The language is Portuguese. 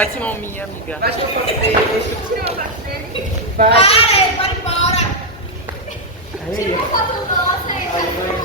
Bate mão minha, amiga. Vai tirar foto dele. Tira uma foto dele. Vai. Para, ele vai embora. Aí. Tira uma foto nossa. Aí vai.